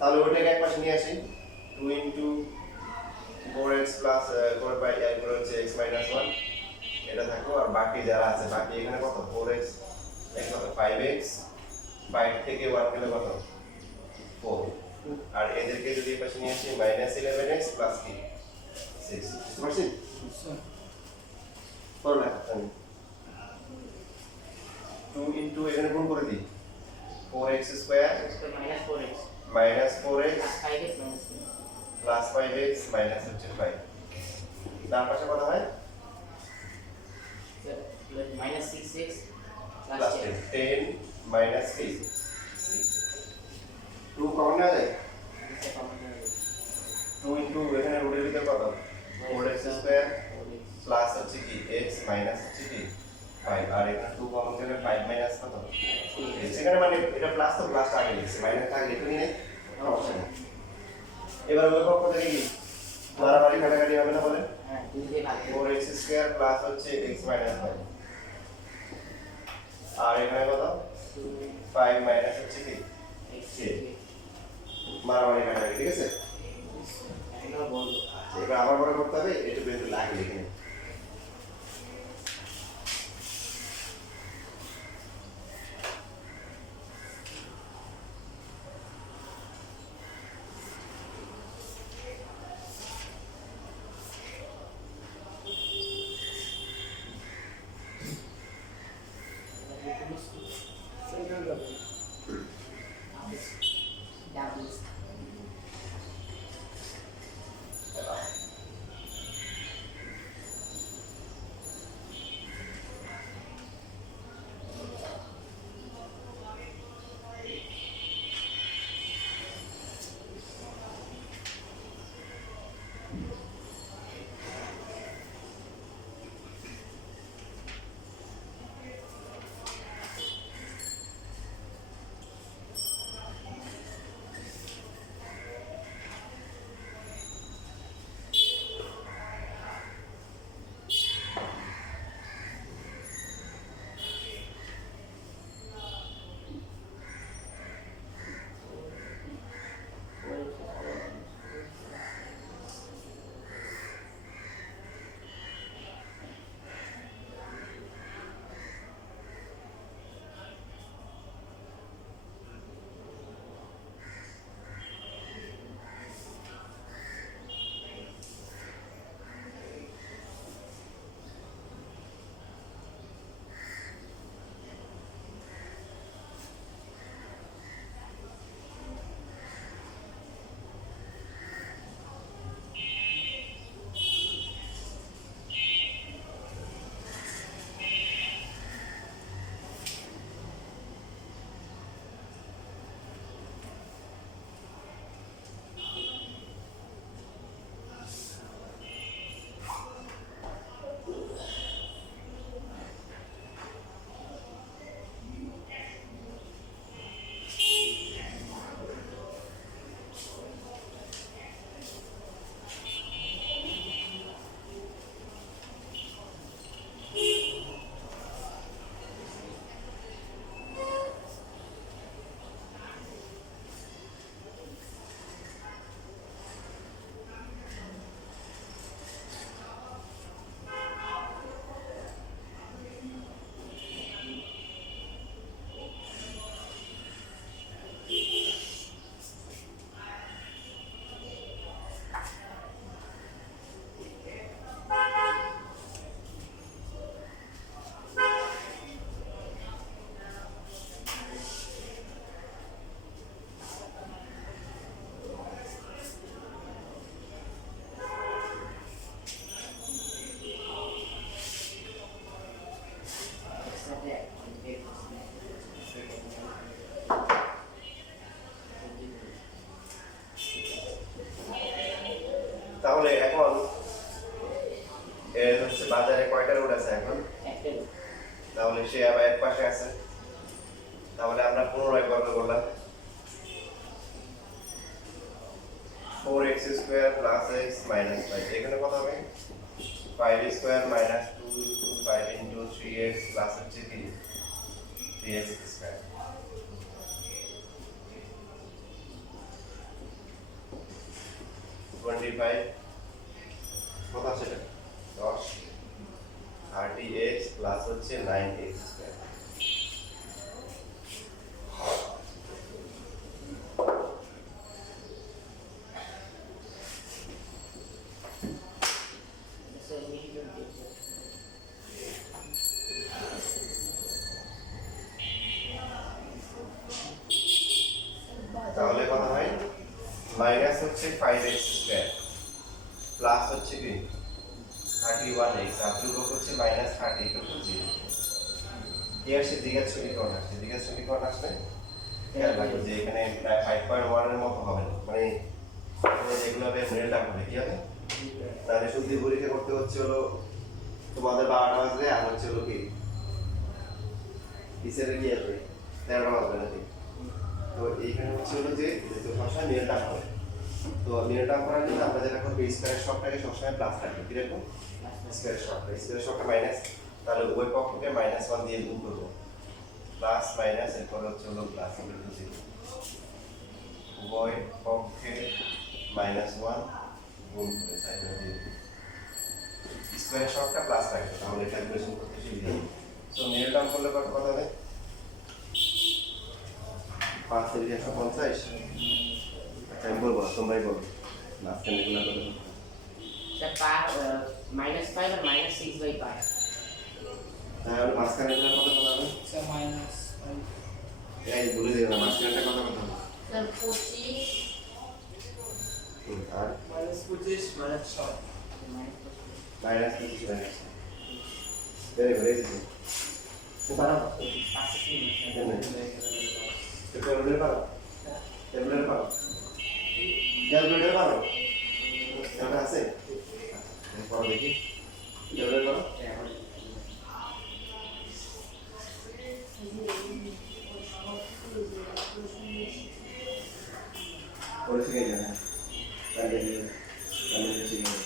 তাহলে ওইটাকে এক পাশে নিয়ে আসি 2 ইনটু 4x প্লাস 4 বাই এরপর হচ্ছে x মাইনাস 1 এটা থাকো আর বাকি যারা আছে বাকি এখানে কত 4x এক কত 5x 5 থেকে 1 গেলে কত 4 আর এদেরকে যদি এই পাশে নিয়ে আসি মাইনাস 11x প্লাস কি 6 বুঝতে পারছি করো না 2 ইনটু এখানে গুণ করে দিই 4x square minus 4x plus 5x minus হচ্ছে 5 ডান পাশে কত হয় minus 6x plus 10 minus 6 2 common না যায় 2 ইনটু এখানে রুটের ভিতর কত 4x স্কয়ার প্লাস হচ্ছে কি x মাইনাস হচ্ছে কি 5 আর এখানে 2 কমন গেলে 5 মাইনাস কত সেখানে মানে এটা প্লাস তো প্লাস আগে লিখছি মাইনাস আগে লিখে নিয়ে সমস্যা নেই এবার ওই পক্ষ থেকে কি বাড়াবাড়ি কাটাকাটি হবে না বলেন হ্যাঁ 2 দিয়ে ভাগ 4x স্কয়ার প্লাস হচ্ছে x মাইনাস 5 আর এখানে কত 5 মাইনাস হচ্ছে কি x মারামারি কাটাকাটি ঠিক আছে আমরা বলবো এবার আবার বড় করতে হবে এটা বের করে আগে লিখে নিন ডাবল তাহলে এখন এর হচ্ছে বাজারে কয়টা রুট আছে এখন একটা তাহলে সে আবার এক পাশে আছে তাহলে আমরা পুনরায় বর্গ করলাম 4x square plus x minus 5 এখানে কত হবে 5 square minus 2 into 5 into 3x plus হচ্ছে কি 3x স্কয়ার 25 কত আছে এটা 10 30x প্লাস হচ্ছে 9x square So medium depth. তাহলে কত হয় মাইনাস হচ্ছে 5x স্কয়ার প্লাস হচ্ছে কি 31x আর ধ্রুবক হচ্ছে মাইনাস 30 ইকুয়াল টু 0 কি আসছে দ্বিঘাত সমীকরণ আসছে দ্বিঘাত সমীকরণ আসলে খেয়াল রাখো যে এখানে প্রায় 5.1 এর মতো হবে না মানে যেগুলো হবে মিডলটা হবে কি হবে তাহলে শুদ্ধি পরীক্ষা করতে হচ্ছে হলো তোমাদের 12টা বাজবে আর হচ্ছে হলো কি কিসের কি আসবে 13টা বাজবে নাকি তো এইখানে হচ্ছে হলো যে সবসময় মিডলটা হবে তো মিডলটা করার জন্য আমরা যেটা করবো স্কয়ার শর্টটাকে সবসময় প্লাস রাখবো কি রাখবো স্কয়ার শর্টটা মাইনাস তাহলে উভয় পক্ষকে -1 দিয়ে গুণ করবো প্লাস মাইনাস এরপর হচ্ছে হলো প্লাস ইকুয়াল টু 0 উভয় পক্ষে -1 গুণ করে সাইন দিয়ে স্কয়ার শর্টটা প্লাস রাখবো তাহলে ক্যালকুলেশন করতে সুবিধা হবে সো মিডল টার্ম করলে কত হবে 5 থেকে 150 আমি বলবো তোমরাই বলো মাঝখানে এগুলো করে Sir, -5 और -6/5. তাহলে মাঝখানে এগুলো কত কত হবে Sir, minus 5. এই বলে দিও না মাঝখানেটা কত কত হবে Sir, 25. আর Minus 25, minus 6. মাইনাস কিছু মাইনাস ভেরি ভেরি ইজি পারো ক্যালকুলেটর পারো ক্যালকুলেটর পারো ক্যালকুলেটর পারো এটা আছে পড়ো দেখি ক্যালকুলেটর পারো পড়ে শিখে যাবে কান্ডিনিউ কান্ডিনিউ শিখে যাবে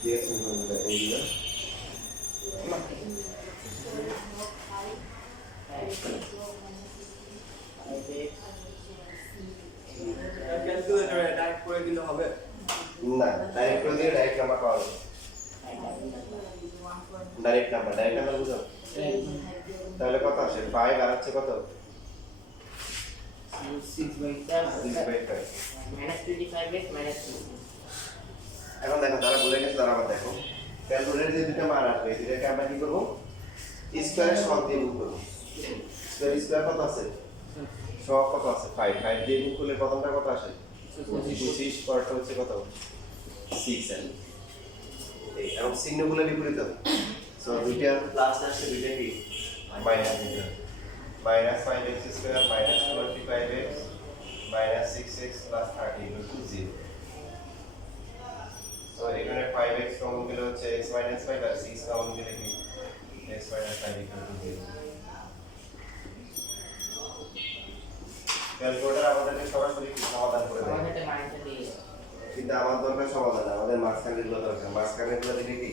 ঠিক আছে এইগুলো ক্যালকুলেটরে টাইপ করে দিলে হবে। না ডাইরেক্ট করে দিয়ে ডাইরেক্ট নাম্বার পাওয়া যাবে ডাইরেক্ট নাম্বার বুঝো তাহলে কত আসে 5 আর হচ্ছে কত 6/5 -25x -6. এখন দেখো তারা বলে গেছে তারা আবার দেখো ক্যালকুলেটরে যে দুটো মান আসবে এটাকে আমরা কি করব স্কয়ারের সহগ দিয়ে গুণ করব স্কয়ার কত আছে সহগ কত আছে 5 দিয়ে গুণ করলে প্রথমটা কত আসে 25 পরটা হচ্ছে কত 6 এর এই এবং চিহ্নগুলো বিপরীত হবে সো দুইটা প্লাস আসছে দুইটা কি মাইনাস দিতে হবে -5x square -25x -6x 30 equal to 0 so এখানে 5x কমন গেলে হচ্ছে x 5 আর 6 কমন গেলে কি x 5 ইকুয়াল টু 0 ক্যালকুলেটর আমাদেরকে সরাসরি সমাধান করে দেয় আমাদের মাইনাসটা দিয়ে কিন্তু আমার দরকার সমাধান আমাদের মাঝখানে গুলো দরকার মাঝখানে গুলো দিলে কি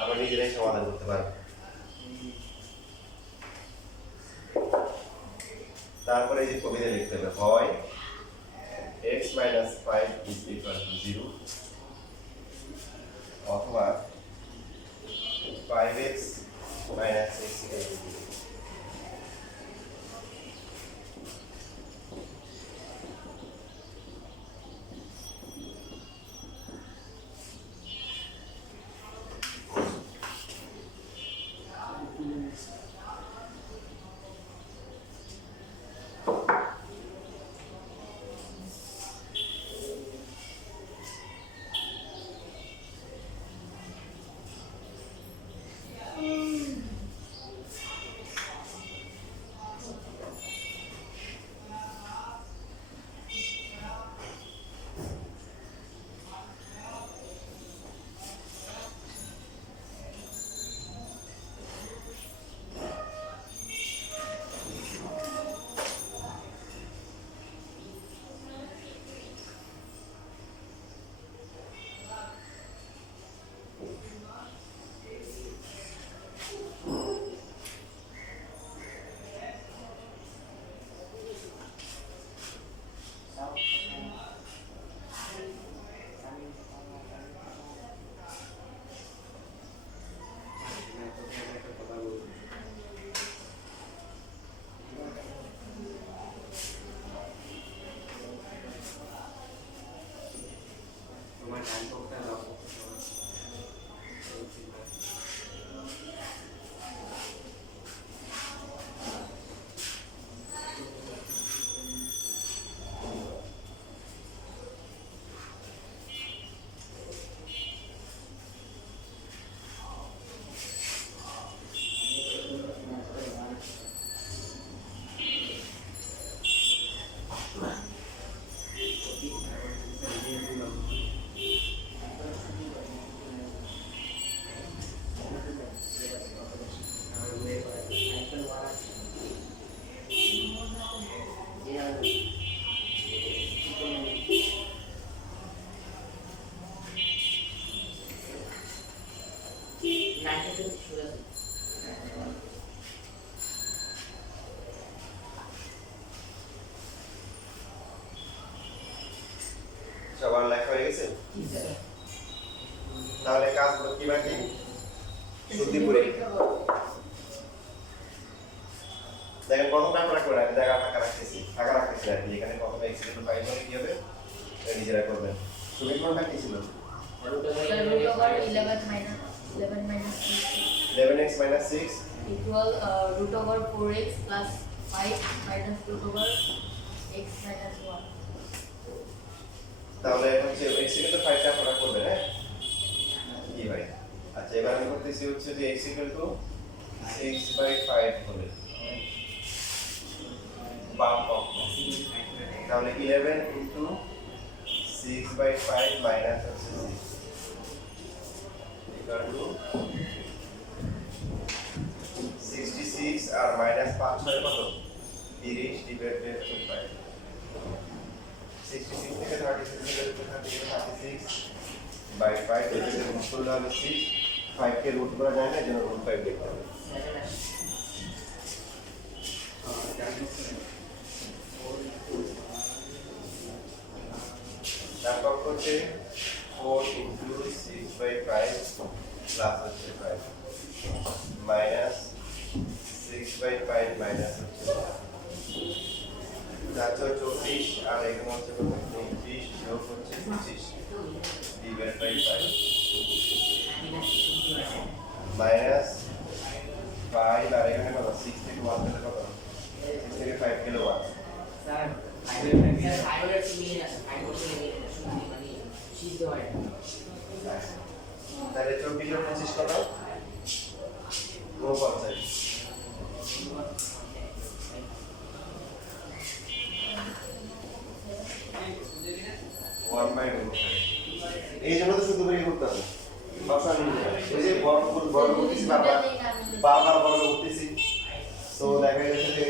আমরা নিজেরাই সমাধান করতে পারবো তারপরে এই যে কবিতা লিখতে হবে হয় x 5 is equal to 0 অথবা 5x minus x equal to 0 5 গেছে? জি স্যার। তাহলে কাজগুলো কি বাকি? শুদ্ধি পরীক্ষা। দেখেন প্রথমটা আমরা করে আমি জায়গা ফাঁকা রাখতেছি আর কি। এখানে প্রথমে x equal to 5 হলে কি হবে? এটা নিজেরা করবেন। সমীকরণটা কি ছিল? root over Sir, 11 root over minus 11 minus 6 11x minus 6 equal root over 4x plus 5 minus root over x minus 1. তাহলে হচ্ছে x equal to 5 টা আপনারা করবেন, হ্যাঁ? কি ভাই? আচ্ছা এবার আমি করতেছি হচ্ছে যে x equal to 6/5 হবে বাম পক্ষ। তাহলে 11 into 6/5 minus হচ্ছে 6 equal to 66 আর মাইনাস 5 6 কত? 30 divided by 5 66 থেকে 36 থেকে 36 by 5 এর থেকে রুট করলে হবে 6 5 কে রুট করা যায় না এজন্য রুট 5 লিখতে হবে। 7 আসে। তারপর হচ্ছে 4 into 6/5 প্লাস হচ্ছে 5 মাইনাস 6/5 মাইনাস হচ্ছে 24 আর এখানে হচ্ছে 29 যোগ হচ্ছে 25 divided by 5 মাইনাস 5 আর এখানে কত 6 থেকে 1 গেলে কত 6 থেকে 5 গেলে 1 স্যার ফাইবারের মিলিয়ে আছে ফাইবার থেকে মিলিয়ে শুধু মানে সিদ্ধ হয় না। তাহলে 24 আর 25 কত 49 1/2 এই জন্য তো শুধু বেরিয়ে করতে হবে বাসা নিয়ে এই যে বড় করতেছি বারবার বড় করতেছি তো দেখা যাচ্ছে যে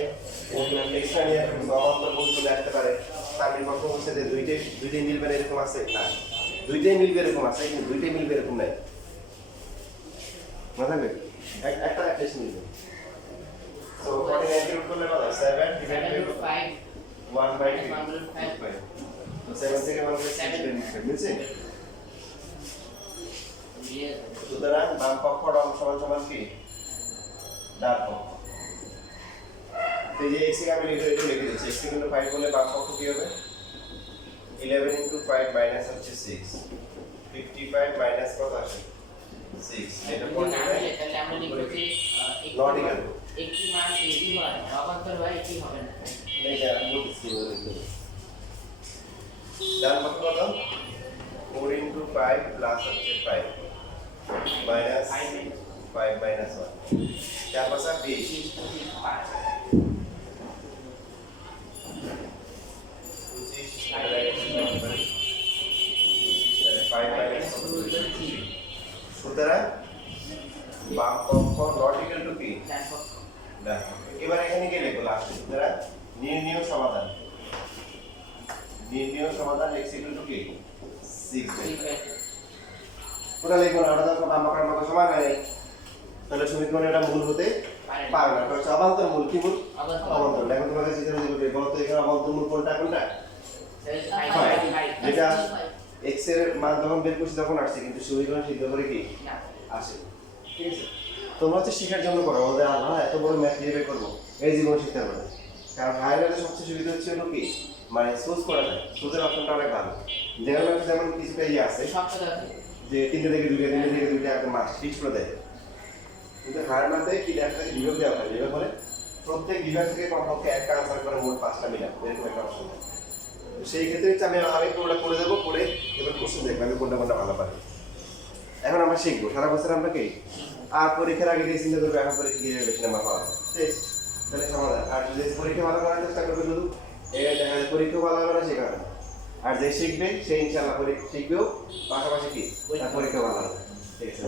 এক্সট্রা নিয়ে বাবা বলতে দেখতে পারে তার বিপক্ষ হচ্ছে যে দুইটাই মিলবে না এরকম আছে না দুইটাই মিলবে এরকম আছে কিন্তু দুইটাই মিলবে এরকম নাই না থাকবে একটা টেস্ট মিলবে তো 49 কে রুট করলে কত 7 ডিভাইডেড বাই 7 5 root 5 1/2 তো 7 থেকে 1 করে 6 মিলছে মিলিয়ে সুতরাং বাম পক্ষ রং সমান সমান কি ডান পক্ষ তো এই যে x কে আমি লিখে দিচ্ছি x = 5 বলে বাম পক্ষ কি হবে 11 into 5 minus হচ্ছে 6 55 minus কত আসে 6 এটা যদি না 49 মিলে তাহলে আমরা লিখব যে Not equal. একটি মান এটি হয় অবান্তর হয় এটি হবে না। नहीं यार वो किसी को लिख दो डान पक्ष कत 4 into 5 plus হচ্ছে 5 minus 5 minus 1 क्या बचा 20 সুতরাং বাম পক্ষ নট ইকুয়াল টু কি ডান পক্ষ এবার এখানে কি লিখব লাস্ট সুতরাং নির্ণয় সমাধান x ইকুয়াল টু কি 6 পুরো লিখব না ওটা তো আমাকে সমান হয় নাই তাহলে সমীকরণে এটা মূল হতে পারে না এটা হচ্ছে অবান্তর মূল কি মূল অবান্তর দেখো তোমাকে চিত্র দিবে বলো তো এখানে অবান্তর মূল কোনটা কোনটা যেটা x এর মান যখন বের করছি তখন আসছে কিন্তু সমীকরণ সিদ্ধ করে কি আসে ঠিক আছে তোমরা হচ্ছে শেখার জন্য করো আমাদের আল্লাহ এত বড় ম্যাথ দিয়ে বের করবো এই জীবন শিখতে পারবে না কারণ হায়ার লেভেলে সবচেয়ে সুবিধা হচ্ছে হলো কি মানে সোজ করা যায় সোজের অপশনটা অনেক ভালো যেমন কিছুটা ইয়ে আছে যে তিনটে থেকে দুইটা একটা মার্কস ফিক্স করে দেয় কিন্তু হায়ার ম্যাথে কি দেখা যায় বিভাগ দেওয়া হয় বিভাগ বলে প্রত্যেক বিভাগ থেকে কমপক্ষে একটা আনসার করে মোট 5টা মিলাম এরকম একটা অপশন দেয় তো সেই ক্ষেত্রে হচ্ছে আমি পুরোটা করে দেবো করে এবার কোশ্চেন দেখবো আমি কোনটা ভালো পারি এখন আমরা শিখবো সারা বছর আমরা কি আর পরীক্ষার আগে যে চিন্তা করবো এখন পরীক্ষা কিভাবে বেশি নাম্বার পাওয়া যায় তাহলে সমাধান আর যদি পরীক্ষা ভালো করার চেষ্টা করবে শুধু দেখা যায় পরীক্ষা ভালো হবে না সে কারণে আর যে শিখবে সে ইনশাআল্লাহ পরীক্ষা শিখবেও পাশাপাশি কি তার পরীক্ষা ভালো হবে ঠিক আছে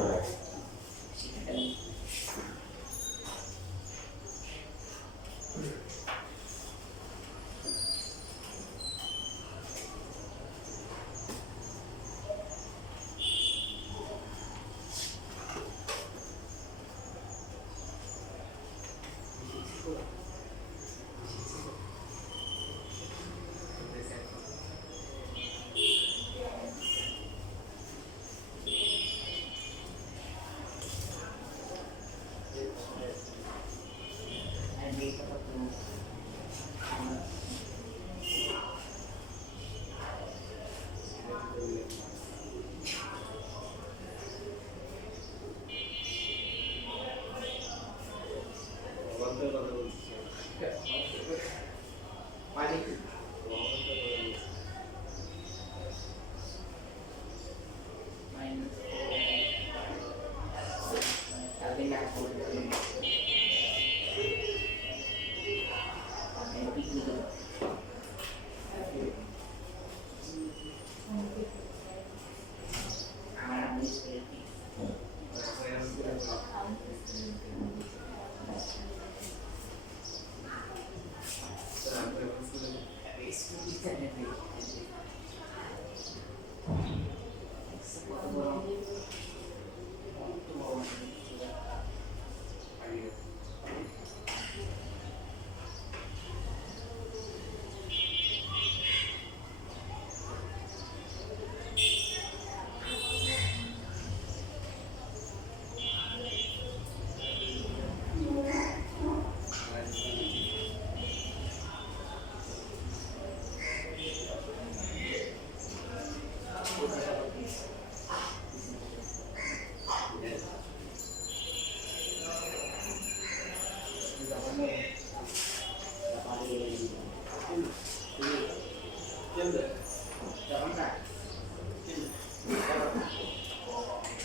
যখন না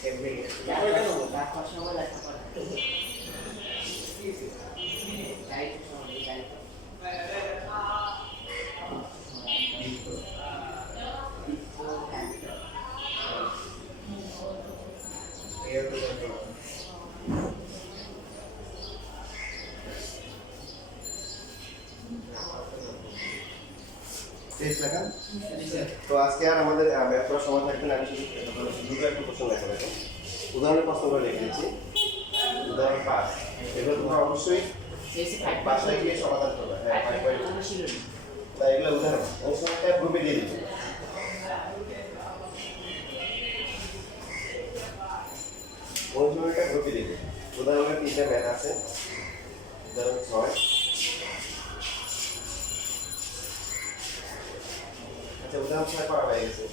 এমনি তার কষ্ট সময় লাগতে পারে দায়িত্ব সময় দায়িত্ব তেইশ লেখা তো আজকে আর আমাদের ব্যাক করার সময় থাকবে না, আমি শুধু দুটো একটা প্রশ্ন লেখা দেখো। উদাহরণের প্রশ্নগুলো লিখে দিচ্ছি। উদাহরণ 5 এগুলো তোমরা অবশ্যই শেষে 5 বাসায় গিয়ে সমাধান করবে। হ্যাঁ 5 পয়েন্ট কোনো ছিল না তাই এগুলো উদাহরণ অবশ্যই গ্রুপে দিয়ে দিচ্ছি। অনুশীলনটা গ্রুপে দিয়ে দিচ্ছি। উদাহরণের 3টা ম্যাথ আছে। উদাহরণ 6 আচ্ছা উদাহরণ 6 করা হয়ে গেছে।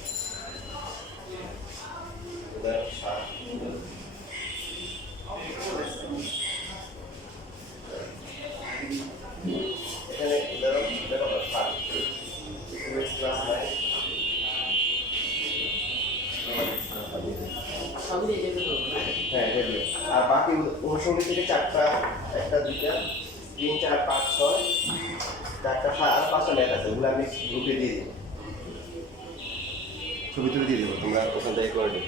উদাহরণ 7 এখানে উদাহরণ দেখো 5 2x প্লাস 9 সবই দিয়ে যেতে হবে না হ্যাঁ এগুলো আর বাকি অনুষঙ্গে থেকে 4টা 1টা 2টা 3 4 5 6 4টা 7 আর 5টা ম্যাথ আছে ওগুলো আমি গ্রুপে দিয়ে দিব, ছবি তুলে দিয়ে দেবো, তোমরা ওখান থেকে করে দেবো।